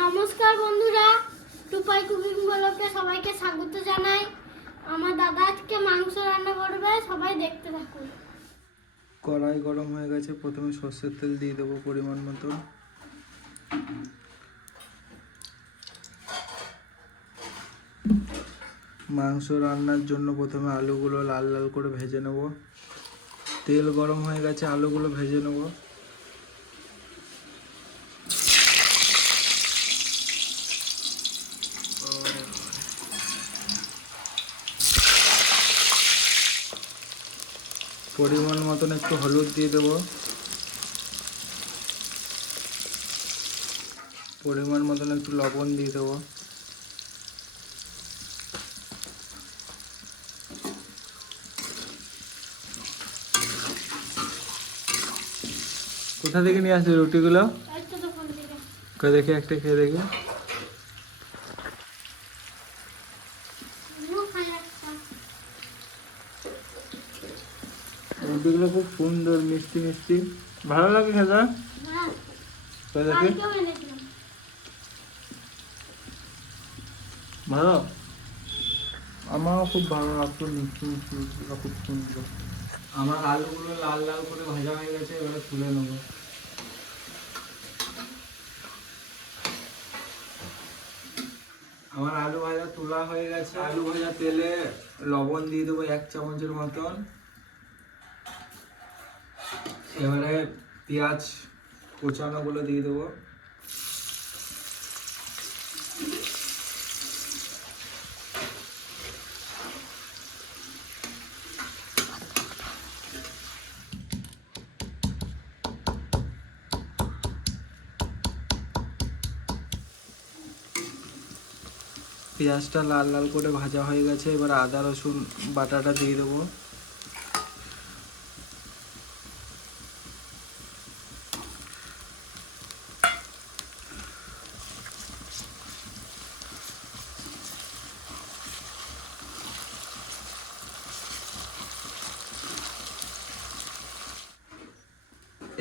নমস্কার বন্ধুরা, টুপাই কুকিং ব্লগে সবাইকে স্বাগত জানাই। আমার দাদা আজকে মাংস রান্না করবে, সবাই দেখতে থাকুন। কড়াই গরম হয়ে গেছে, প্রথমে সর্ষের তেল দিয়ে দেবো পরিমাণ মতো। মাংস রান্নার জন্য প্রথমে আলুগুলো লাল লাল করে ভেজে নেব। তেল গরম হয়ে গেছে, আলুগুলো ভেজে নেব। পরিমাণ মতন একটু হলুদ দিয়ে দেবো, পরিমাণ মতন একটু লবণ দিয়ে দেবো। কোথা থেকে নিয়ে আসলি রুটিগুলো? দেখি একটা খেয়ে দেখি। রুটিগুলো খুব সুন্দর, মিষ্টি মিষ্টি, ভালো লাগে খেতে। দেখি ভালো, আমারও খুব ভালো লাগতো, মিষ্টি মিষ্টি রুটিগুলো খুব সুন্দর। আমার আলুগুলো লাল লাল করে ভাজা হয়ে গেছে, এবারে তুলে নেবো। আমার আলু ভাজা তোলা হয়ে গেছে। আলু ভাজা তেলে লবণ দিয়ে দেবো 1 চামচের মতন। এবারে পেঁয়াজ কোচানোগুলো দিয়ে দেবো। পেঁয়াজটা লাল লাল করে ভাজা হয়ে গেছে, এবার আদা রসুন বাটাটা দিয়ে দেবো।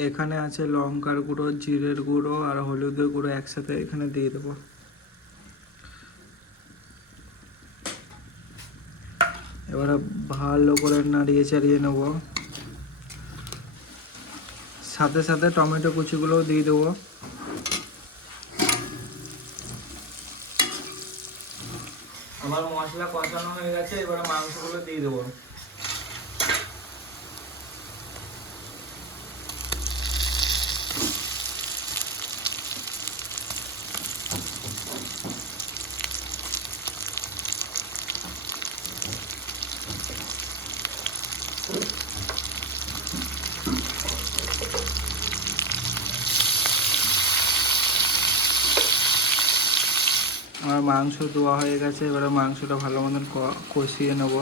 এখানে আছে লঙ্কার গুঁড়ো, জিরের গুঁড়ো আর হলুদের গুঁড়ো একসাথে এখানে দিয়ে দেবো। এবারে ভালো করে নাড়িয়ে চাড়িয়ে নেব। সাথে সাথে টমেটো কুচিগুলোও দিয়ে দেবো। আমার মশলা কষানো হয়ে গেছে, এবারে মাংসগুলো দিয়ে দেবো। আমার মাংস ধোয়া হয়ে গেছে, এবারে মাংসটা ভালো মতন কষিয়ে নেব।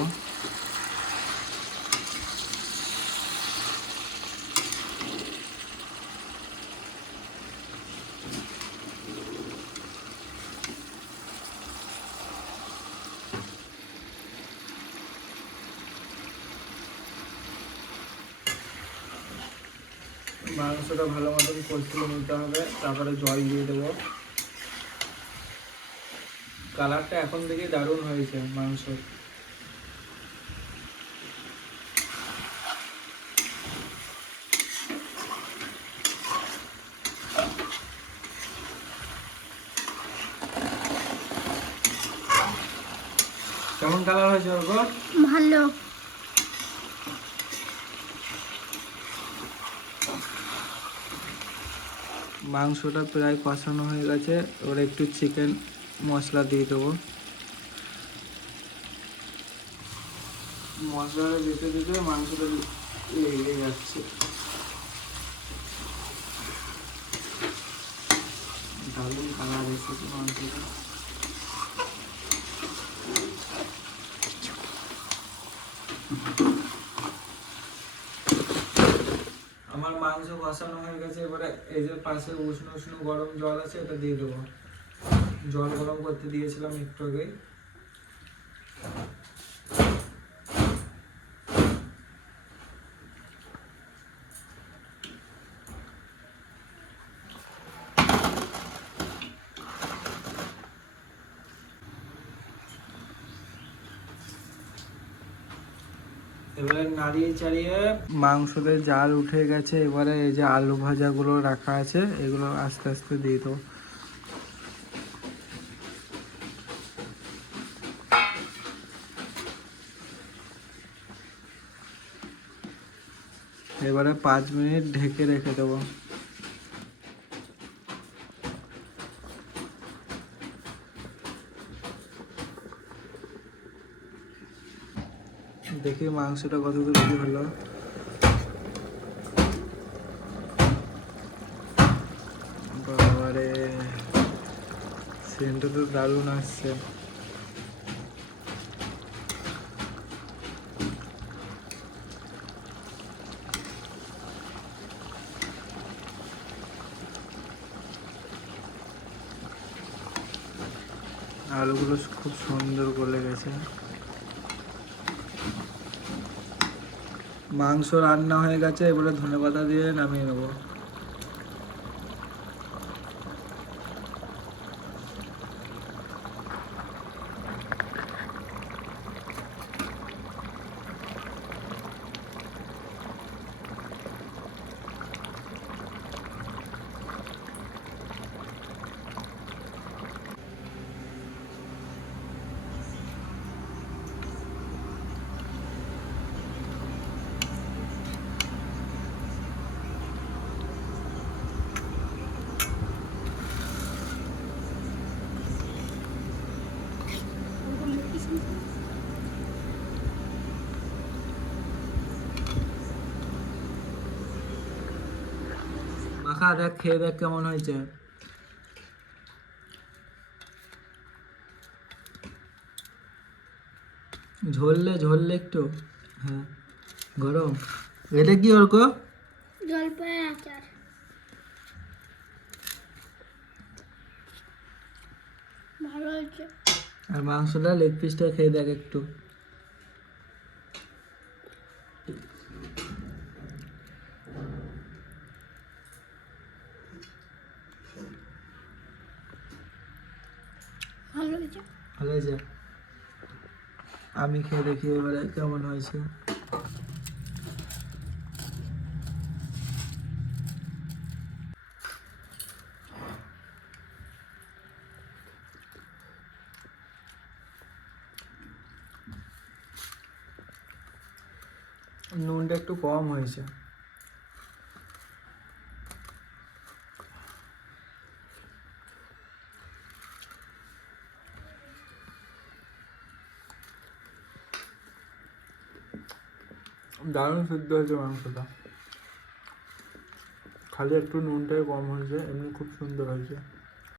মাংসটা ভালো মতন কষিয়ে নিতে হবে, তারপরে জল দিয়ে দেবো। কালারটা এখন থেকে দারুণ হয়েছে মাংস। কেমন কালার হয়েছে ওর? ভালো। মাংসটা প্রায় কষানো হয়ে গেছে, ওর একটু চিকেন মশলা দিয়ে দেবো। মশলাটা দিতে দিতে মাংসটা লেগে যাচ্ছে। দারুণ কালার এসেছে মাংসটা। আমার মাংস কষানো হয়ে গেছে, এবারে এই যে পাশে উষ্ণ উষ্ণ গরম জল আছে, এটা দিয়ে দেবো। জল গরম করতে দিয়েছিলাম একটু আগে। এবারে নাড়িয়ে চাড়িয়ে মাংসতে জাল উঠে গেছে। এবারে এই যে আলু ভাজাগুলো রাখা আছে এগুলো আস্তে আস্তে দিয়ে দেবো। এবারে 5 মিনিট ঢেকে রেখে দেবো। দেখি মাংসটা কত দূর কি হলো। বাবারে, সেন্টটা তো দারুণ আসছে। আলুগুলো খুব সুন্দর গলে গেছে। মাংস রান্না হয়ে গেছে, এবারে ধনেপাতা দিয়ে নামিয়ে নেবো। মাখা দেখ, খেয়ে দেখ কেমন হয়েছে। ঝরলে ঝরলে একটু, হ্যাঁ গরম। এটা কি অর্ক? জলপাইয়ের আচার। ভালো হয়েছে। আর মাংসটা লেগ পিসটা খেয়ে দেখ একটু। ভালো হয়েছে। ভালো হয়েছে। আমি খেয়ে দেখি এবারে কেমন হয়েছে। নুনটা একটু কম হয়েছে। দারুণ সিদ্ধ হয়েছে মাংসটা, খালি একটু নুনটাই কম হয়েছে, এমনি খুব সুন্দর হয়েছে।